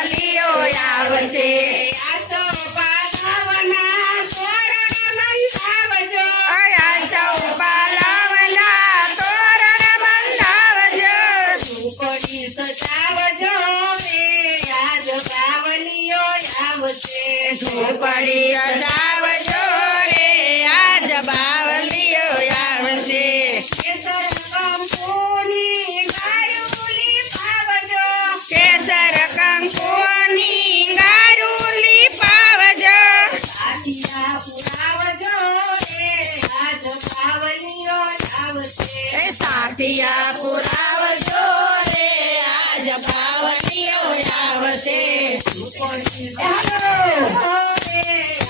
બાવલીઓ આવશે આસો પાલવના તોરણ બંધાવજો આસો પાલવના તોરણ બંધાવજો ઝૂંપડી સજાવજો રે આજ બાવલીઓ આવશે ઝૂંપડી સજાવજો રે આજ બાવલીઓ આવશે કેસર કંકુની ગારુલી પાવજો કેસર કંકુની ગારુલી પાવજો સાથિયા પુરાવજો રે આજ બાવલીઓ આવશે એ સાથિયા પુરાવજો રે આજ બાવલીઓ આવશે ઝૂંપડી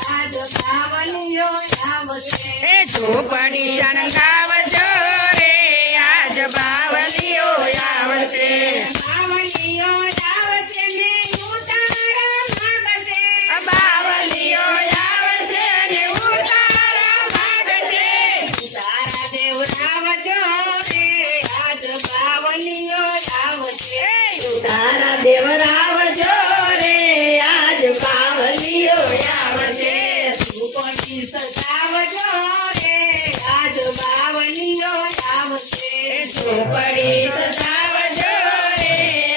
આજ બાવલીઓ આવશે એ ઝૂંપડી શણગાવજો રે આજ બાવલીઓ આવશે બાવલીઓ આવશે ને ઉતારા માંગશે બાવલીઓ આવશે ને ઉતારા માંગશે તારા દેવરાવજો રે આજ બાવલીઓ આવશે તારા દેવરાવજો રે આજ બાવલીઓ આવશે ઝૂંપડી સજાવજો રે આજ બાવલીઓ આવશે ઝૂંપડી સજાવજો રે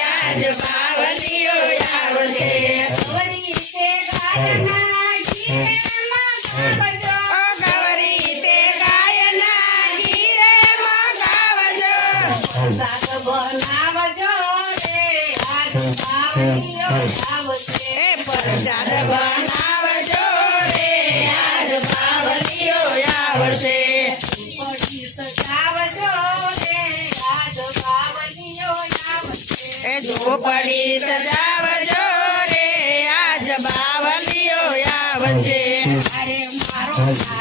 આજ બાવલીઓ આવશે ગૌરી તે ગાયના ગીતમાં ગાવજો ઓ ગૌરી તે ગાયના ગીરે ગાવજો શાક બનાવજો રે આજ બાવલીઓ આવશે એ પ્રસાદ બનાવજો રે આજ બાવલીઓ આવશે ઝૂંપડી સજાવજો રે આજ બાવલીઓ આવશે એ ઝૂંપડી સજાવજો રે આજ બાવલીઓ આવશે અરે મારો